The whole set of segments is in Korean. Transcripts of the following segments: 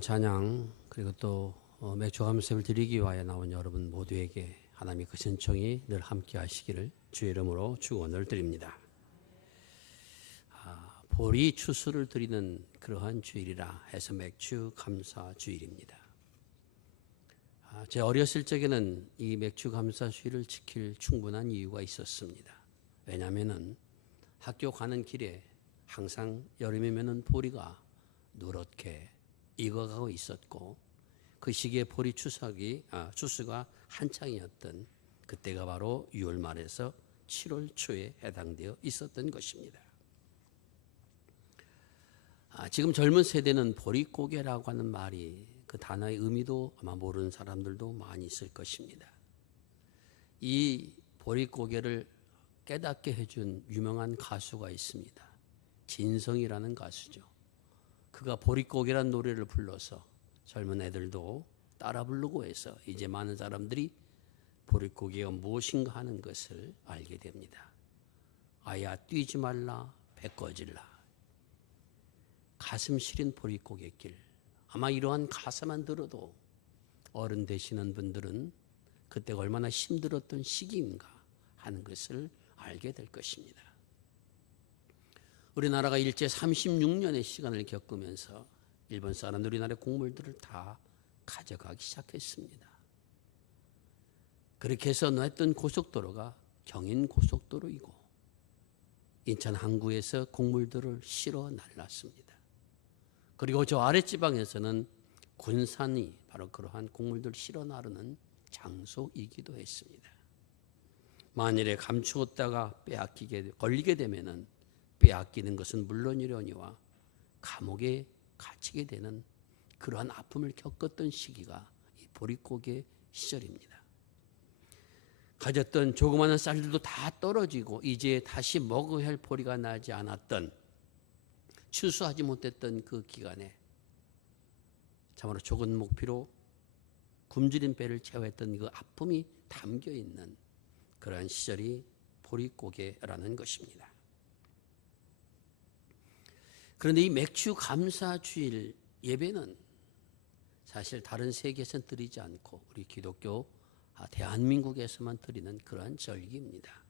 찬양 그리고 또 맥주 감사를 드리기 위하여 나온 여러분 모두에게 하나님의 그 신청이 늘 함께 하시기를 주의 이름으로 축원을 드립니다. 보리 추수를 드리는 그러한 주일이라 해서 맥주 감사 주일입니다. 제 어렸을 적에는 이 맥주 감사 주일을 지킬 충분한 이유가 있었습니다. 왜냐하면 학교 가는 길에 항상 여름이면 보리가 누렇게 익어가고 있었고 그 시기에 보리 추수가 한창이었던 그때가 바로 6월 말에서 7월 초에 해당되어 있었던 것입니다. 지금 젊은 세대는 보릿고개라고 하는 말이 그 단어의 의미도 아마 모르는 사람들도 많이 있을 것입니다. 이 보릿고개를 깨닫게 해준 유명한 가수가 있습니다. 진성이라는 가수죠. 그가 보릿고개라는 노래를 불러서 젊은 애들도 따라 부르고 해서 이제 많은 사람들이 보릿고개가 무엇인가 하는 것을 알게 됩니다. 아야 뛰지 말라 배 꺼질라. 가슴 시린 보릿고갯길. 아마 이러한 가사만 들어도 어른 되시는 분들은 그때가 얼마나 힘들었던 시기인가 하는 것을 알게 될 것입니다. 우리나라가 일제 36년의 시간을 겪으면서 일본 사람들이 우리나라의 곡물들을 다 가져가기 시작했습니다. 그렇게 해서 놨던 고속도로가 경인고속도로이고 인천 항구에서 곡물들을 실어 날랐습니다. 그리고 저 아랫지방에서는 군산이 바로 그러한 곡물들을 실어 나르는 장소이기도 했습니다. 만일에 감추었다가 걸리게 되면은 빼앗기는 것은 물론이려니와 감옥에 갇히게 되는 그러한 아픔을 겪었던 시기가 이 보릿고개 시절입니다. 가졌던 조그마한 쌀들도 다 떨어지고 이제 다시 먹어야 할 보리가 나지 않았던 추수하지 못했던 그 기간에 참으로 적은 목피로 굶주린 배를 채워했던 그 아픔이 담겨있는 그러한 시절이 보릿고개라는 것입니다. 그런데 이 맥주 감사 주일 예배는 사실 다른 세계에서는 드리지 않고 우리 기독교 대한민국에서만 드리는 그러한 절기입니다.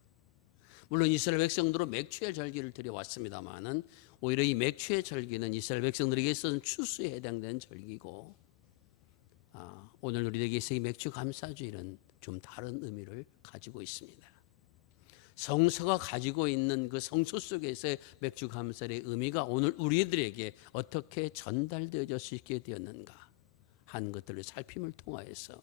물론 이스라엘 백성들은 맥주의 절기를 드려왔습니다마는 오히려 이 맥주의 절기는 이스라엘 백성들에게 있어서는 추수에 해당되는 절기고 오늘 우리에게 있어 이 맥주 감사 주일은 좀 다른 의미를 가지고 있습니다. 성서가 가지고 있는 그 성소 속에서의 맥주 감사의 의미가 오늘 우리들에게 어떻게 전달되어질 수 있게 되었는가 하는 것들을 살핌을 통하여서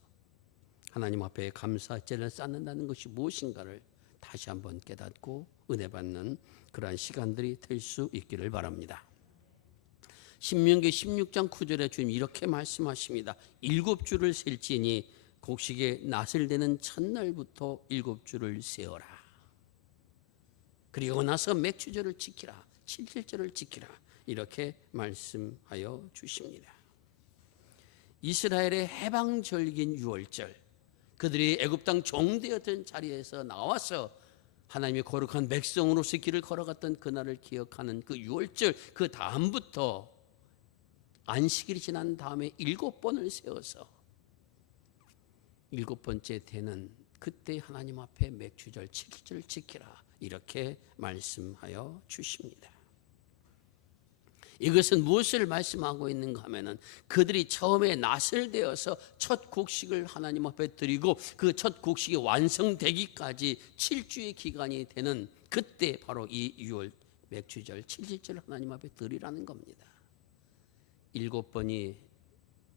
하나님 앞에 감사제를 쌓는다는 것이 무엇인가를 다시 한번 깨닫고 은혜 받는 그러한 시간들이 될 수 있기를 바랍니다. 신명기 16장 9절에 주님 이렇게 말씀하십니다. 7주를 셀지니 곡식의 낫을 되는 첫날부터 7주를 세어라. 그리고 나서 맥주절을 지키라. 7일절을 지키라. 이렇게 말씀하여 주십니다. 이스라엘의 해방절기인 6월절, 그들이 애굽 땅 종되었던 자리에서 나와서 하나님의 거룩한 백성으로서 길을 걸어갔던 그날을 기억하는 그 6월절, 그 다음부터 안식일이 지난 다음에 7번을 세워서 7번째 되는 그때 하나님 앞에 맥주절 7일절을 지키라. 이렇게 말씀하여 주십니다. 이것은 무엇을 말씀하고 있는가 하면은 그들이 처음에 낫을 되어서 첫 곡식을 하나님 앞에 드리고 그 첫 곡식이 완성되기까지 7주의 기간이 되는 그때 바로 이 6월 맥주절 7일절 하나님 앞에 드리라는 겁니다. 7번이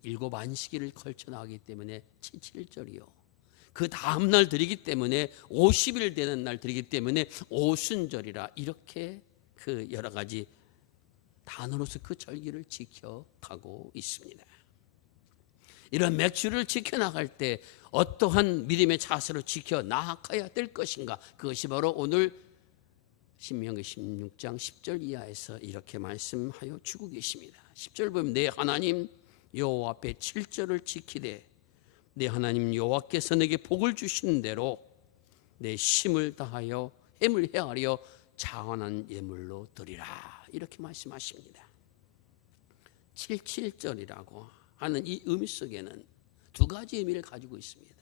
7안식일을 걸쳐 나가기 때문에 7일절이요. 그 다음날 드리기 때문에 50일 되는 날 드리기 때문에 오순절이라 이렇게 그 여러 가지 단어로서 그 절기를 지켜가고 있습니다. 이런 맥주를 지켜나갈 때 어떠한 믿음의 자세로 지켜나가야 될 것인가, 그것이 바로 오늘 신명기 16장 10절 이하에서 이렇게 말씀하여 주고 계십니다. 10절 보면 내 하나님 여호와 앞에 7절을 지키되 내 하나님 여호와께서 내게 복을 주시는 대로 내 힘을 다하여 힘을 헤아려 자원한 예물로 드리라. 이렇게 말씀하십니다. 7.7절이라고 하는 이 의미 속에는 두 가지 의미를 가지고 있습니다.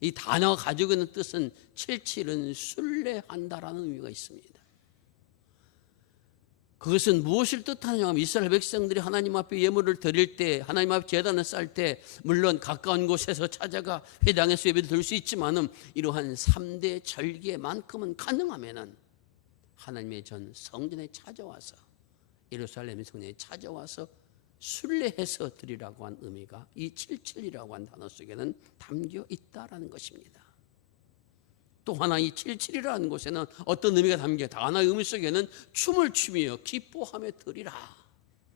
이 단어가 가지고 있는 뜻은 77은 순례한다라는 의미가 있습니다. 그것은 무엇을 뜻하느냐 하면 이스라엘 백성들이 하나님 앞에 예물을 드릴 때, 하나님 앞에 제단을 쌀 때 물론 가까운 곳에서 찾아가 회당에서 예배를 드릴 수 있지만은 이러한 3대 절기만큼은 가능하면은 하나님의 전 성전에 찾아와서, 예루살렘 성전에 찾아와서 순례해서 드리라고 한 의미가 이 77이라고 한 단어 속에는 담겨 있다라는 것입니다. 또 하나 이 77이라는 곳에는 어떤 의미가 담겨 있다. 하나의 의미 속에는 춤을 추며 기뻐하며 드리라,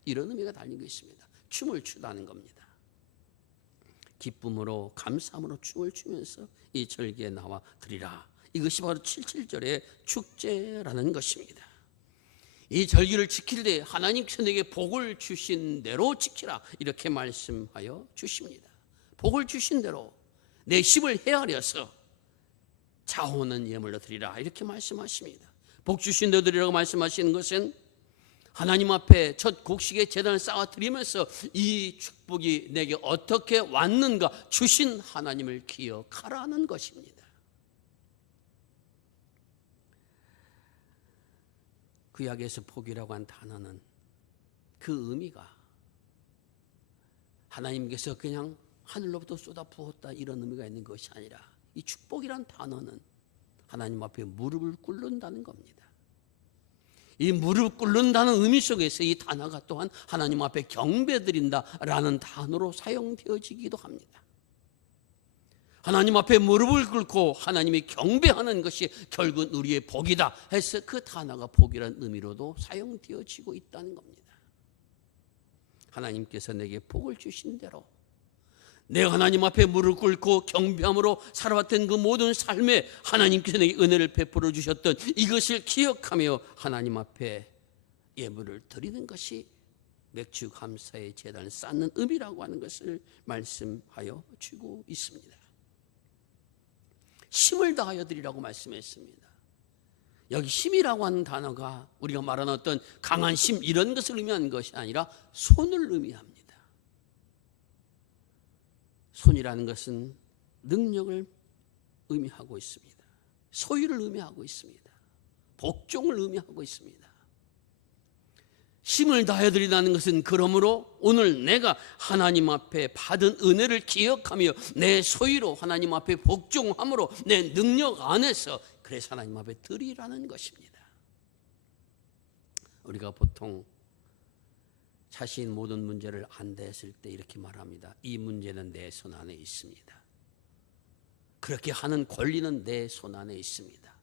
이런 의미가 달린 게 있습니다. 춤을 추다는 겁니다. 기쁨으로 감사함으로 춤을 추면서 이 절기에 나와 드리라. 이것이 바로 77절의 축제라는 것입니다. 이 절기를 지킬 때 하나님께서 내게 복을 주신 대로 지키라, 이렇게 말씀하여 주십니다. 복을 주신 대로 내 힘을 헤아려서 자원은 예물로 드리라, 이렇게 말씀하십니다. 복 주신 대로 드리라고 말씀하시는 것은 하나님 앞에 첫 곡식의 제단을 쌓아 드리면서 이 축복이 내게 어떻게 왔는가 주신 하나님을 기억하라는 것입니다. 구약에서 복이라고 한 단어는 그 의미가 하나님께서 그냥 하늘로부터 쏟아 부었다 이런 의미가 있는 것이 아니라, 이 축복이란 단어는 하나님 앞에 무릎을 꿇는다는 겁니다. 이 무릎 꿇는다는 의미 속에서 이 단어가 또한 하나님 앞에 경배드린다라는 단어로 사용되어지기도 합니다. 하나님 앞에 무릎을 꿇고 하나님이 경배하는 것이 결국은 우리의 복이다 해서 그 단어가 복이라는 의미로도 사용되어지고 있다는 겁니다. 하나님께서 내게 복을 주신 대로 내가 하나님 앞에 무릎 꿇고 경배함으로 살아왔던 그 모든 삶에 하나님께서 내게 은혜를 베풀어 주셨던 이것을 기억하며 하나님 앞에 예물을 드리는 것이 맥주 감사의 제단을 쌓는 의미라고 하는 것을 말씀하여 주고 있습니다. 힘을 다하여 드리라고 말씀했습니다. 여기 힘이라고 하는 단어가 우리가 말하는 어떤 강한 힘 이런 것을 의미하는 것이 아니라 손을 의미합니다. 손이라는 것은 능력을 의미하고 있습니다. 소유를 의미하고 있습니다. 복종을 의미하고 있습니다. 힘을 다해 드리다는 것은 그러므로 오늘 내가 하나님 앞에 받은 은혜를 기억하며 내 소유로 하나님 앞에 복종함으로 내 능력 안에서 그래서 하나님 앞에 드리라는 것입니다. 우리가 보통 자신 모든 문제를 안대했을 때 이렇게 말합니다. 이 문제는 내 손 안에 있습니다. 그렇게 하는 권리는 내 손 안에 있습니다.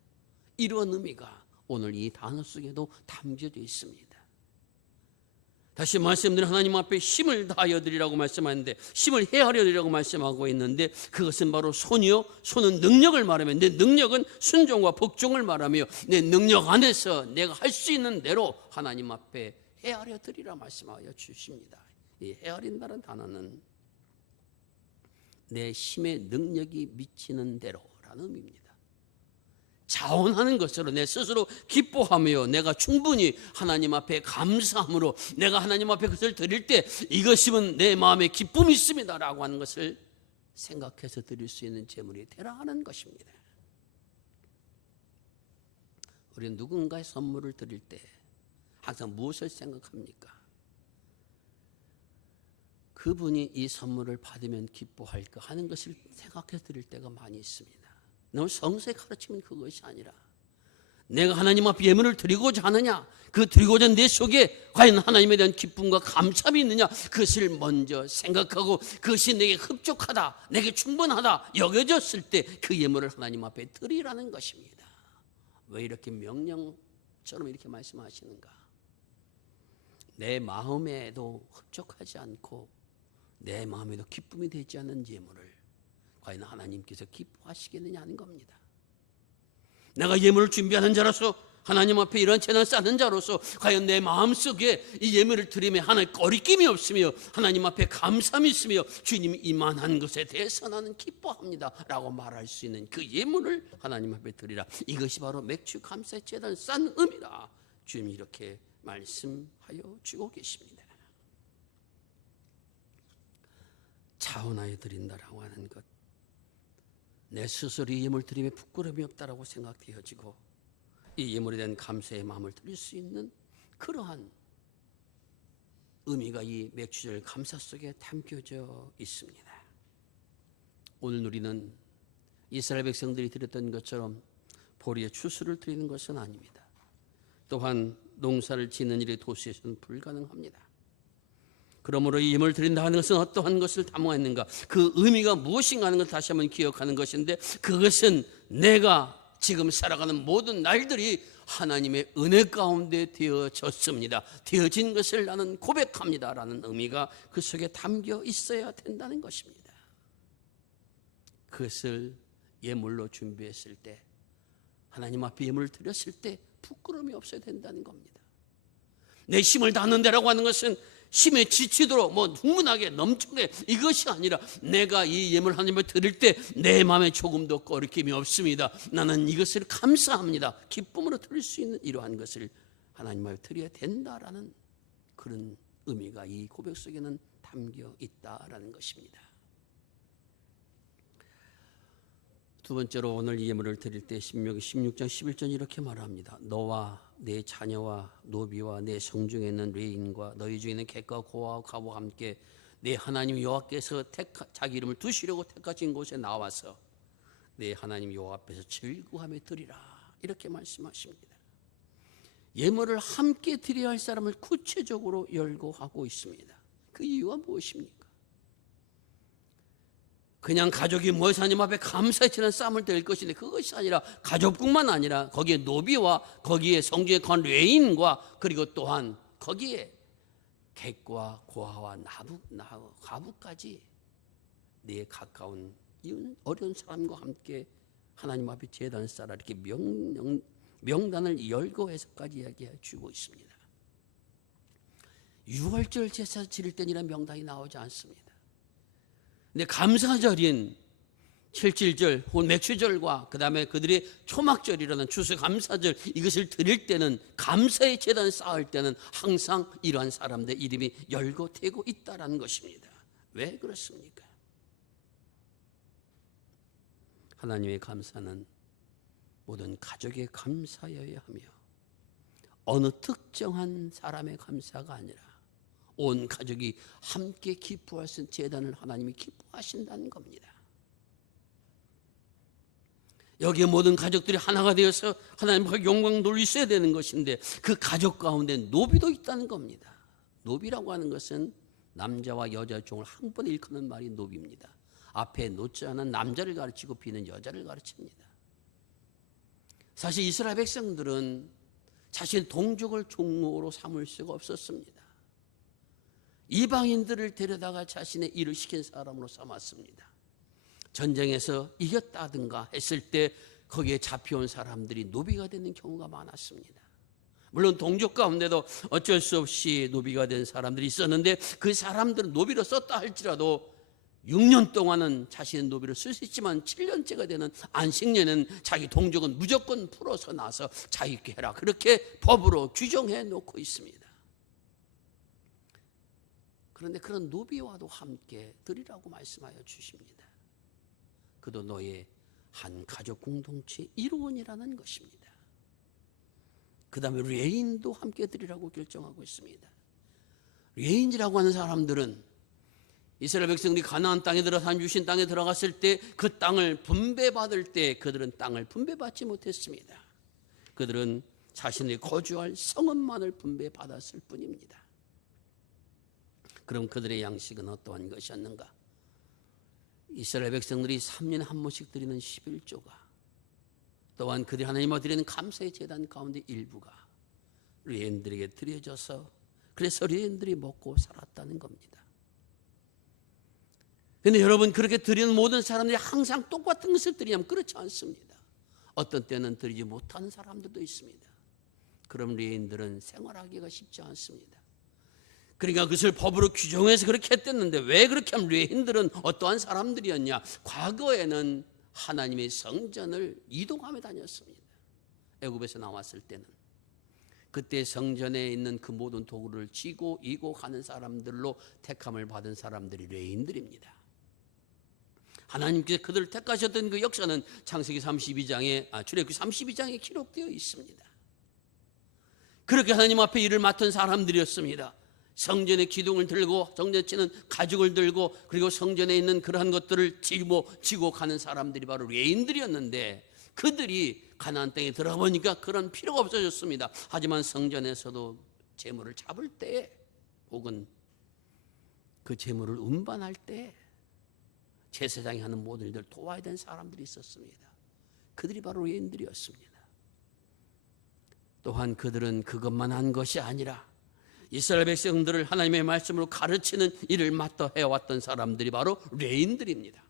이런 의미가 오늘 이 단어 속에도 담겨져 있습니다. 다시 말씀드린 하나님 앞에 힘을 다하여 드리라고 말씀하는데, 힘을 헤아려 드리라고 말씀하고 있는데, 그것은 바로 손이요, 손은 능력을 말하며 내 능력은 순종과 복종을 말하며 내 능력 안에서 내가 할 수 있는 대로 하나님 앞에 헤아려 드리라 말씀하여 주십니다. 이 헤아린다는 단어는 내 힘의 능력이 미치는 대로라는 의미입니다. 자원하는 것으로 내 스스로 기뻐하며 내가 충분히 하나님 앞에 감사함으로 내가 하나님 앞에 그것을 드릴 때 이것이면 내 마음에 기쁨이 있습니다 라고 하는 것을 생각해서 드릴 수 있는 제물이 되라 하는 것입니다. 우리는 누군가의 선물을 드릴 때 항상 무엇을 생각합니까? 그분이 이 선물을 받으면 기뻐할까 하는 것을 생각해서 드릴 때가 많이 있습니다. 너무 성서의 가르침은 그것이 아니라 내가 하나님 앞에 예물을 드리고자 하느냐, 그 드리고자 하는 내 속에 과연 하나님에 대한 기쁨과 감사함이 있느냐, 그것을 먼저 생각하고 그것이 내게 흡족하다, 내게 충분하다 여겨졌을 때 그 예물을 하나님 앞에 드리라는 것입니다. 왜 이렇게 명령처럼 이렇게 말씀하시는가? 내 마음에도 흡족하지 않고 내 마음에도 기쁨이 되지 않는 예물을 과연 하나님께서 기뻐하시겠느냐 하는 겁니다. 내가 예물을 준비하는 자로서 하나님 앞에 이런 재단을 쌓는 자로서 과연 내 마음속에 이 예물을 드리며 하나님 거리낌이 없으며 하나님 앞에 감사함이 있으며 주님이 이만한 것에 대해서 나는 기뻐합니다 라고 말할 수 있는 그 예물을 하나님 앞에 드리라. 이것이 바로 맥주 감사의 재단을 쌓는 의미라. 주님이 이렇게 말씀하여 주고 계십니다. 차원하여 드린다라고 하는 것, 내 스스로 이 예물 드림에 부끄러움이 없다라고 생각되어지고 이 예물에 대한 감사의 마음을 드릴 수 있는 그러한 의미가 이 맥주절 감사 속에 담겨져 있습니다. 오늘 우리는 이스라엘 백성들이 드렸던 것처럼 보리의 추수를 드리는 것은 아닙니다. 또한 농사를 짓는 일이 도시에서는 불가능합니다. 그러므로 이 예물을 드린다 하는 것은 어떠한 것을 담아있는가, 그 의미가 무엇인가 하는 것을 다시 한번 기억하는 것인데, 그것은 내가 지금 살아가는 모든 날들이 하나님의 은혜 가운데 되어졌습니다. 되어진 것을 나는 고백합니다 라는 의미가 그 속에 담겨 있어야 된다는 것입니다. 그것을 예물로 준비했을 때, 하나님 앞에 예물을 드렸을 때 부끄러움이 없어야 된다는 겁니다. 내 힘을 다하는데라고 하는 것은 힘에 지치도록 충분하게 넘치게 이것이 아니라, 내가 이 예물 하나님을 드릴 때 내 마음에 조금도 꺼리낌이 없습니다. 나는 이것을 감사합니다. 기쁨으로 드릴 수 있는 이러한 것을 하나님 앞에 드려야 된다라는 그런 의미가 이 고백 속에는 담겨 있다라는 것입니다. 두 번째로 오늘 이 예물을 드릴 때 신명기 16장 11절 이렇게 말합니다. 너와 내 자녀와 노비와 내 성중에 있는 레인과 너희 중에 있는 객과 고아와 가부와 함께 내 하나님 여호와께서 자기 이름을 두시려고 택하신 곳에 나와서 내 하나님 여호와 앞에서 즐거워하며 드리라, 이렇게 말씀하십니다. 예물을 함께 드려야 할 사람을 구체적으로 열거하고 있습니다. 그 이유가 무엇입니까? 그냥 가족이 모여서 하나님 앞에 감사의 지난 쌈을 될 것인데, 그것이 아니라 가족뿐만 아니라 거기에 노비와 거기에 성중에 건 레인과 그리고 또한 거기에 객과 고아와 가부까지 내 가까운 이웃 어려운 사람과 함께 하나님 앞에 제단을 쌓아, 이렇게 명단을 열거해서까지 이야기해 주고 있습니다. 유월절 제사 지를 때는 이런 명단이 나오지 않습니다. 근데 감사절인 7.7절 혹은 맥주절과 그 다음에 그들의 초막절이라는 추수감사절, 이것을 드릴 때는, 감사의 제단을 쌓을 때는 항상 이러한 사람들의 이름이 열거되고 있다는 것입니다. 왜 그렇습니까? 하나님의 감사는 모든 가족의 감사여야 하며 어느 특정한 사람의 감사가 아니라 온 가족이 함께 기뻐할 수 있는 제단을 하나님이 기뻐하신다는 겁니다. 여기에 모든 가족들이 하나가 되어서 하나님 앞에 영광 돌릴 수 있어야 되는 것인데, 그 가족 가운데 노비도 있다는 겁니다. 노비라고 하는 것은 남자와 여자 종을 한 번에 일컫는 말이 노비입니다. 앞에 노자는 남자를 가르치고 비는 여자를 가르칩니다. 사실 이스라엘 백성들은 자신의 동족을 종으로 삼을 수가 없었습니다. 이방인들을 데려다가 자신의 일을 시킨 사람으로 삼았습니다. 전쟁에서 이겼다든가 했을 때 거기에 잡혀온 사람들이 노비가 되는 경우가 많았습니다. 물론 동족 가운데도 어쩔 수 없이 노비가 된 사람들이 있었는데, 그 사람들은 노비로 썼다 할지라도 6년 동안은 자신의 노비를 쓸 수 있지만 7년째가 되는 안식년에는 자기 동족은 무조건 풀어서 나서 자유있게 해라, 그렇게 법으로 규정해 놓고 있습니다. 그런데 그런 노비와도 함께 드리라고 말씀하여 주십니다. 그도 너의 한 가족 공동체 일원이라는 것입니다. 그 다음에 레인도 함께 드리라고 결정하고 있습니다. 레인이라고 하는 사람들은 이스라엘 백성들이 가나안 땅에 들어서 하나님 주신 땅에 들어갔을 때 그 땅을 분배받을 때 그들은 땅을 분배받지 못했습니다. 그들은 자신이 거주할 성읍만을 분배받았을 뿐입니다. 그럼 그들의 양식은 어떠한 것이었는가? 이스라엘 백성들이 3년에 한 번씩 드리는 11조가, 또한 그들이 하나님 앞에 드리는 감사의 제단 가운데 일부가 레인들에게 드려져서, 그래서 레인들이 먹고 살았다는 겁니다. 그런데 여러분, 그렇게 드리는 모든 사람들이 항상 똑같은 것을 드리냐면 그렇지 않습니다. 어떤 때는 드리지 못하는 사람들도 있습니다. 그럼 레인들은 생활하기가 쉽지 않습니다. 그러니까 그것을 법으로 규정해서 그렇게 했댔는데, 왜 그렇게 하면 레인들은 어떠한 사람들이었냐? 과거에는 하나님의 성전을 이동하며 다녔습니다. 애굽에서 나왔을 때는 그때 성전에 있는 그 모든 도구를 지고 이고 가는 사람들로 택함을 받은 사람들이 레인들입니다. 하나님께서 그들을 택하셨던 그 역사는 창세기 32장에 출애굽기 32장에 기록되어 있습니다. 그렇게 하나님 앞에 일을 맡은 사람들이었습니다. 성전의 기둥을 들고 성전에 치는 가죽을 들고 그리고 성전에 있는 그러한 것들을 지고 가는 사람들이 바로 레인들이었는데 그들이 가나안 땅에 들어가 보니까 그런 필요가 없어졌습니다. 하지만 성전에서도 제물을 잡을 때 혹은 그 제물을 운반할 때 제사장이 하는 모든 일을 도와야 되는 사람들이 있었습니다. 그들이 바로 레인들이었습니다. 또한 그들은 그것만 한 것이 아니라 이스라엘 백성들을 하나님의 말씀으로 가르치는 일을 맡아 해왔던 사람들이 바로 레인들입니다.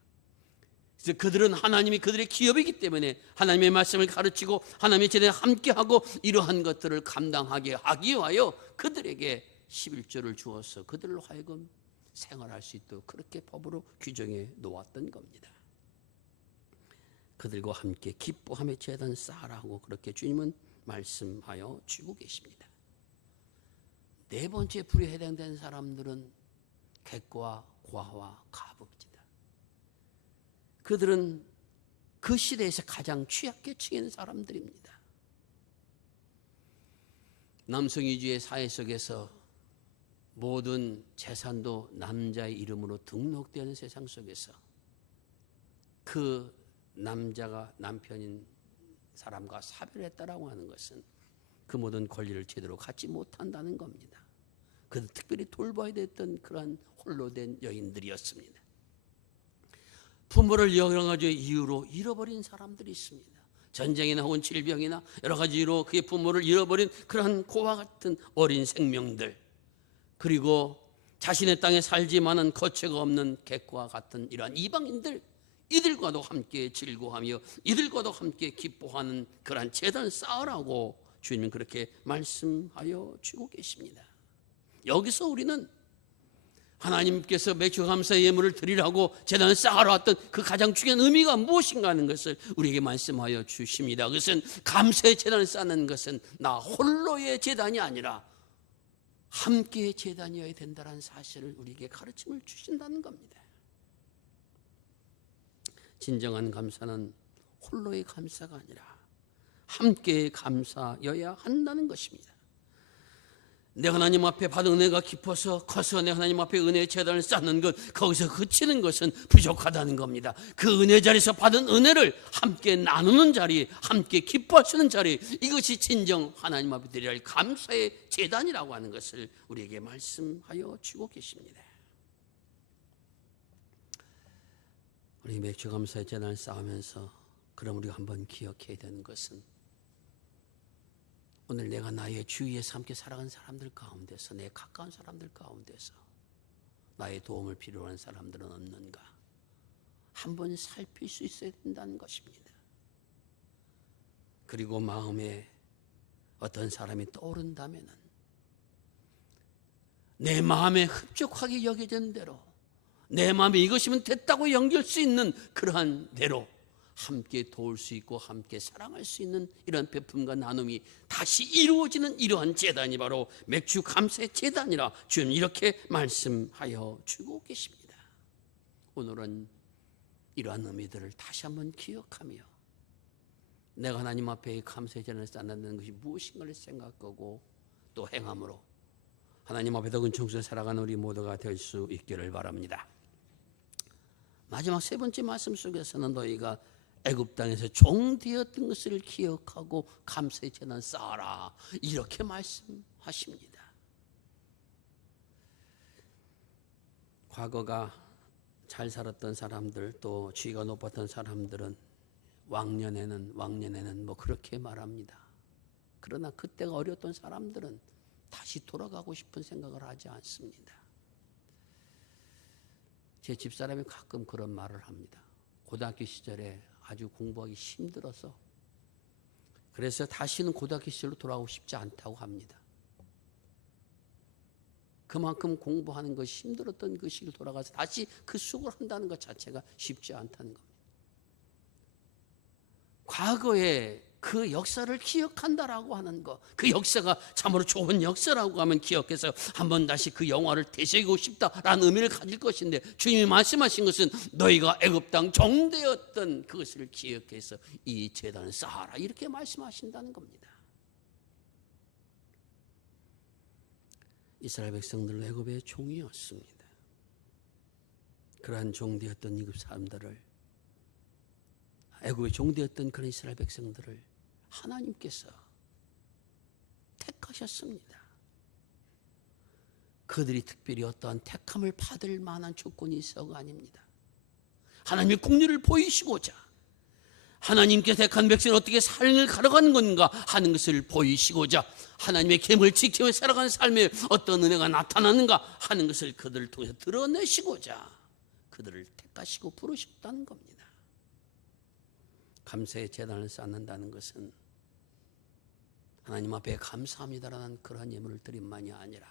그래서 그들은 하나님이 그들의 기업이기 때문에 하나님의 말씀을 가르치고 하나님의 제단에 함께하고 이러한 것들을 감당하게 하기 위하여 그들에게 11조를 주어서 그들로 하여금 생활할 수 있도록 그렇게 법으로 규정해 놓았던 겁니다. 그들과 함께 기뻐하며 제단 쌓으라고 그렇게 주님은 말씀하여 주고 계십니다. 네 번째 불에 해당되는 사람들은 객과 과와 가부입니다. 그들은 그 시대에서 가장 취약계층에 있는 사람들입니다. 남성 위주의 사회 속에서 모든 재산도 남자의 이름으로 등록되는 세상 속에서 그 남자가 남편인 사람과 사별했다라고 하는 것은 그 모든 권리를 제대로 갖지 못한다는 겁니다. 그들 특별히 돌봐야 됐던 그러한 홀로 된 여인들이었습니다. 부모를 여러 가지 이유로 잃어버린 사람들이 있습니다. 전쟁이나 혹은 질병이나 여러 가지 이유로 그의 부모를 잃어버린 그러한 고와 같은 어린 생명들, 그리고 자신의 땅에 살지만은 거처가 없는 객과 같은 이러한 이방인들, 이들과도 함께 즐거워하며 이들과도 함께 기뻐하는 그러한 제단을 쌓으라고 주님은 그렇게 말씀하여 주고 계십니다. 여기서 우리는 하나님께서 맥주 감사의 예물을 드리라고 제단을 쌓아러 왔던 그 가장 중요한 의미가 무엇인가 하는 것을 우리에게 말씀하여 주십니다. 그것은 감사의 제단을 쌓는 것은 나 홀로의 제단이 아니라 함께의 제단이어야 된다는 사실을 우리에게 가르침을 주신다는 겁니다. 진정한 감사는 홀로의 감사가 아니라 함께의 감사여야 한다는 것입니다. 내 하나님 앞에 받은 은혜가 깊어서 커서 내 하나님 앞에 은혜의 제단을 쌓는 것, 거기서 그치는 것은 부족하다는 겁니다. 그 은혜 자리에서 받은 은혜를 함께 나누는 자리, 함께 기뻐하시는 자리, 이것이 진정 하나님 앞에 드려야 할 감사의 제단이라고 하는 것을 우리에게 말씀하여 주고 계십니다. 우리 맥주 감사의 제단을 쌓으면서 그럼 우리가 한번 기억해야 되는 것은 오늘 내가 나의 주위에서 함께 살아가는 사람들 가운데서, 내 가까운 사람들 가운데서 나의 도움을 필요로 하는 사람들은 없는가 한번 살필 수 있어야 된다는 것입니다. 그리고 마음에 어떤 사람이 떠오른다면 내 마음에 흡족하게 여겨진 대로, 내 마음에 이것이면 됐다고 연결할 수 있는 그러한 대로 함께 도울 수 있고 함께 사랑할 수 있는 이런 베품과 나눔이 다시 이루어지는 이러한 제단이 바로 맥주 감사의 제단이라 주님 이렇게 말씀하여 주고 계십니다. 오늘은 이러한 의미들을 다시 한번 기억하며 내가 하나님 앞에 감사의 제단을 쌓는 것이 무엇인가를 생각하고 또 행함으로 하나님 앞에 더 근총스레 살아가는 우리 모두가 될 수 있기를 바랍니다. 마지막 세 번째 말씀 속에서는 너희가 애굽 땅에서 종되었던 것을 기억하고 감사의 제단 쌓아라 이렇게 말씀하십니다. 과거가 잘 살았던 사람들 또 지위가 높았던 사람들은 왕년에는 뭐 그렇게 말합니다. 그러나 그때가 어려웠던 사람들은 다시 돌아가고 싶은 생각을 하지 않습니다. 제 집사람이 가끔 그런 말을 합니다. 고등학교 시절에 아주 공부하기 힘들어서 그래서 다시는 고등학교 시절로 돌아가고 싶지 않다고 합니다. 그만큼 공부하는 것이 힘들었던 그 시기로 돌아가서 다시 그 수업을 한다는 것 자체가 쉽지 않다는 겁니다. 과거에 그 역사를 기억한다라고 하는 것, 그 역사가 참으로 좋은 역사라고 하면 기억해서 한번 다시 그 영화를 되새기고 싶다라는 의미를 가질 것인데, 주님이 말씀하신 것은 너희가 애굽 땅 종되었던 그것을 기억해서 이 제단을 쌓아라, 이렇게 말씀하신다는 겁니다. 이스라엘 백성들은 애굽의 종이었습니다. 그러한 종되었던 이굽 사람들을, 애굽의 종되었던 그런 이스라엘 백성들을 하나님께서 택하셨습니다. 그들이 특별히 어떠한 택함을 받을 만한 조건이 있어가 아닙니다. 하나님의 국리를 보이시고자, 하나님께 택한 백성이 어떻게 삶을 걸어가는 건가 하는 것을 보이시고자, 하나님의 계명을 지키며 살아가는 삶에 어떤 은혜가 나타나는가 하는 것을 그들을 통해서 드러내시고자 그들을 택하시고 부르셨다는 겁니다. 감사의 제단을 쌓는다는 것은 하나님 앞에 감사합니다라는 그러한 예물을 드림만이 아니라,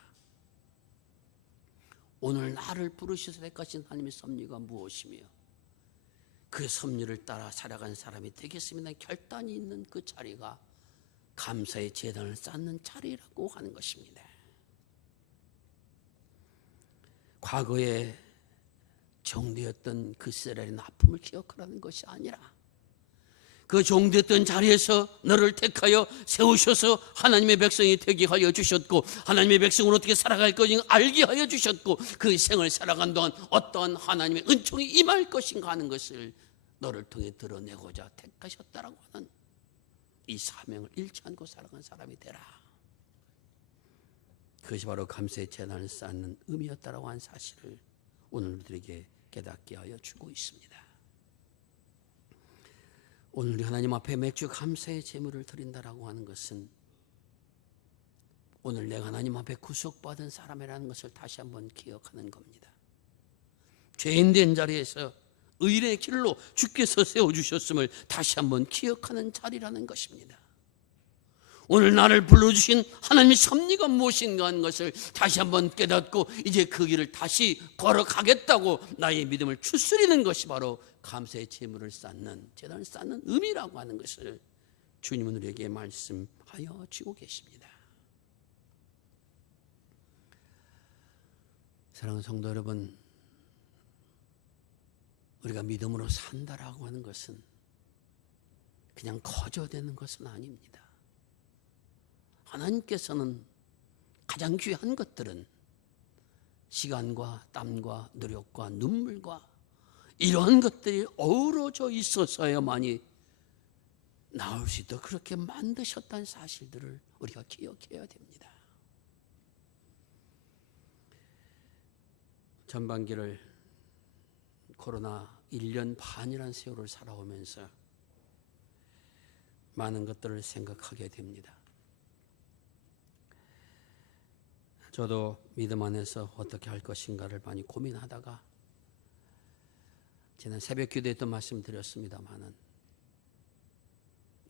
오늘 나를 부르셔서 택하신 하나님의 섭리가 무엇이며 그 섭리를 따라 살아간 사람이 되겠습니다 결단이 있는 그 자리가 감사의 제단을 쌓는 자리라고 하는 것입니다. 과거에 종되었던 그 이스라엘의 아픔을 기억하라는 것이 아니라, 그 종되었던 자리에서 너를 택하여 세우셔서 하나님의 백성이 되게 하여 주셨고, 하나님의 백성으로 어떻게 살아갈 것인가 알게 하여 주셨고, 그 생을 살아간 동안 어떠한 하나님의 은총이 임할 것인가 하는 것을 너를 통해 드러내고자 택하셨다라고 하는 이 사명을 잃지 않고 살아간 사람이 되라. 그것이 바로 감사의 제단을 쌓는 의미였다라고 하는 사실을 오늘 우리들에게 깨닫게 하여 주고 있습니다. 오늘 우리 하나님 앞에 맥주 감사의 제물을 드린다라고 하는 것은, 오늘 내가 하나님 앞에 구속받은 사람이라는 것을 다시 한번 기억하는 겁니다. 죄인된 자리에서 의의 길로 주께서 세워주셨음을 다시 한번 기억하는 자리라는 것입니다. 오늘 나를 불러주신 하나님의 섭리가 무엇인가 하는 것을 다시 한번 깨닫고 이제 그 길을 다시 걸어가겠다고 나의 믿음을 추스리는 것이 바로 감사의 제물을 쌓는, 제단을 쌓는 의미라고 하는 것을 주님은 우리에게 말씀하여 주고 계십니다. 사랑하는 성도 여러분, 우리가 믿음으로 산다라고 하는 것은 그냥 거저되는 것은 아닙니다. 하나님께서는 가장 귀한 것들은 시간과 땀과 노력과 눈물과 이런 것들이 어우러져 있어서야만이 나올 수 있도록 그렇게 만드셨다는 사실들을 우리가 기억해야 됩니다. 전반기를 코로나 1년 반이라는 세월을 살아오면서 많은 것들을 생각하게 됩니다. 저도 믿음 안에서 어떻게 할 것인가를 많이 고민하다가 지난 새벽 기도에 또 말씀드렸습니다마는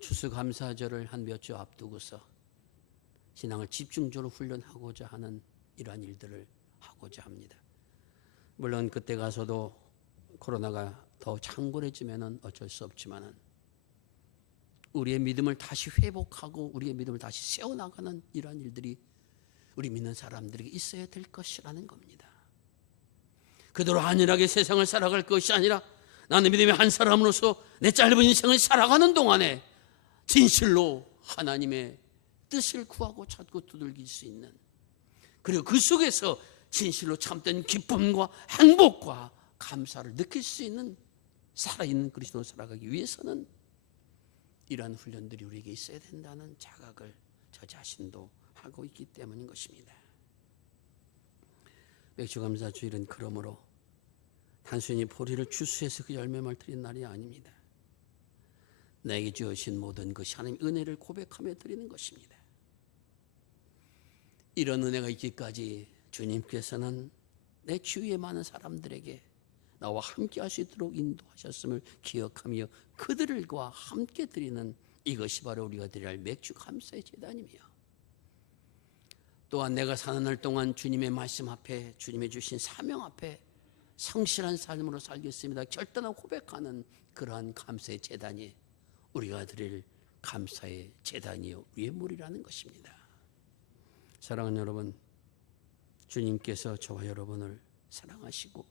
추수감사절을 한 몇 주 앞두고서 신앙을 집중적으로 훈련하고자 하는 이러한 일들을 하고자 합니다. 물론 그때 가서도 코로나가 더 창궐해지면 어쩔 수 없지만은 우리의 믿음을 다시 회복하고 우리의 믿음을 다시 세워나가는 이러한 일들이 우리 믿는 사람들에게 있어야 될 것이라는 겁니다. 그대로 안일하게 세상을 살아갈 것이 아니라 나는 믿음의 한 사람으로서 내 짧은 인생을 살아가는 동안에 진실로 하나님의 뜻을 구하고 찾고 두들길 수 있는, 그리고 그 속에서 진실로 참된 기쁨과 행복과 감사를 느낄 수 있는 살아있는 그리스도로 살아가기 위해서는 이러한 훈련들이 우리에게 있어야 된다는 자각을 저 자신도 하고 있기 때문인 것입니다. 맥주감사 주일은 그러므로 단순히 보리를 추수해서 그 열매만 드린 날이 아닙니다. 내게 주어진 모든 것이 하나님의 은혜를 고백하며 드리는 것입니다. 이런 은혜가 있기까지 주님께서는 내 주위에 많은 사람들에게 나와 함께 할 수 있도록 인도하셨음을 기억하며 그들과 함께 드리는 이것이 바로 우리가 드려야 할 맥주 감사의 제단이며, 또한 내가 사는 날 동안 주님의 말씀 앞에, 주님의 주신 사명 앞에 성실한 삶으로 살겠습니다 결단하고 고백하는 그러한 감사의 제단이 우리가 드릴 감사의 제단이요 예물이라는 것입니다. 사랑하는 여러분, 주님께서 저와 여러분을 사랑하시고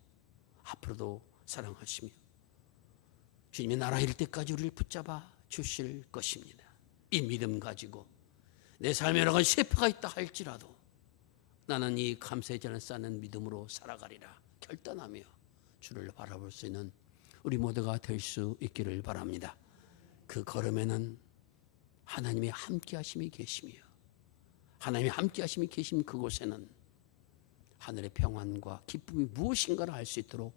앞으로도 사랑하시며 주님의 나라 이룰 때까지 우리를 붙잡아 주실 것입니다. 이 믿음 가지고 내 삶에 여러 가지 쇠파가 있다 할지라도 나는 이 감사의 제단을 쌓는 믿음으로 살아가리라 결단하며 주를 바라볼 수 있는 우리 모두가 될 수 있기를 바랍니다. 그 걸음에는 하나님의 함께 하심이 계시며 하나님의 함께 하심이 계신 그곳에는 하늘의 평안과 기쁨이 무엇인가를 알 수 있도록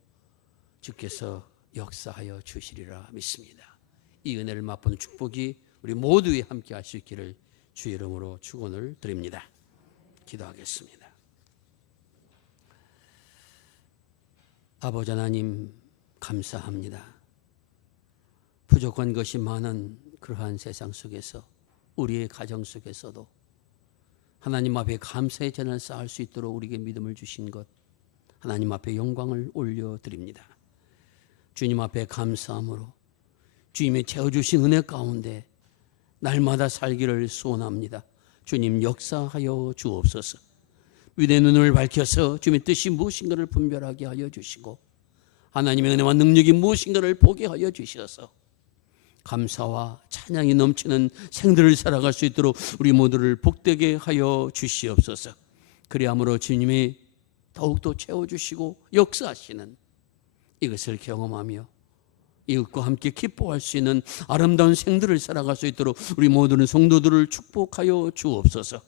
주께서 역사하여 주시리라 믿습니다. 이 은혜를 맛보는 축복이 우리 모두에 함께 할 수 있기를 주의 이름으로 축원을 드립니다. 기도하겠습니다. 아버지 하나님 감사합니다. 부족한 것이 많은 그러한 세상 속에서 우리의 가정 속에서도 하나님 앞에 감사의 제단을 쌓을 수 있도록 우리에게 믿음을 주신 것 하나님 앞에 영광을 올려드립니다. 주님 앞에 감사함으로 주님이 채워주신 은혜 가운데 날마다 살기를 소원합니다. 주님 역사하여 주옵소서. 위대의 눈을 밝혀서 주님의 뜻이 무엇인가를 분별하게 하여 주시고 하나님의 은혜와 능력이 무엇인가를 보게 하여 주셔서 감사와 찬양이 넘치는 생들을 살아갈 수 있도록 우리 모두를 복되게 하여 주시옵소서. 그리함으로 주님이 더욱더 채워주시고 역사하시는 이것을 경험하며 이웃과 함께 기뻐할 수 있는 아름다운 생들을 살아갈 수 있도록 우리 모두는 성도들을 축복하여 주옵소서.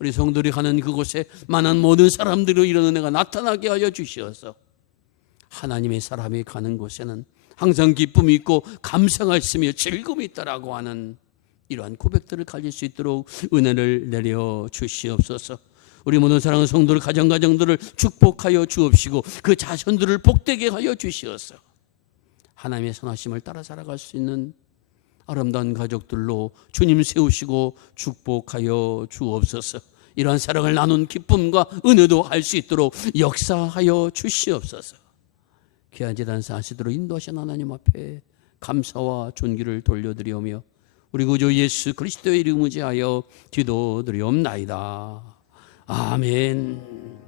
우리 성도들이 가는 그곳에 많은 모든 사람들의 이런 은혜가 나타나게 하여 주시어서 하나님의 사람이 가는 곳에는 항상 기쁨이 있고 감사가 있으며 즐거움이 있다라고 하는 이러한 고백들을 가질 수 있도록 은혜를 내려 주시옵소서. 우리 모든 사랑하는 성도들 가정들을 축복하여 주옵시고 그 자손들을 복되게 하여 주시어서 하나님의 선하심을 따라 살아갈 수 있는 아름다운 가족들로 주님 세우시고 축복하여 주옵소서. 이러한 사랑을 나눈 기쁨과 은혜도 할 수 있도록 역사하여 주시옵소서. 귀한 제단 사시도록 인도하신 하나님 앞에 감사와 존귀를 돌려드리오며 우리 구주 예수 그리스도의 이름 의지하여 기도드리옵나이다. 아멘.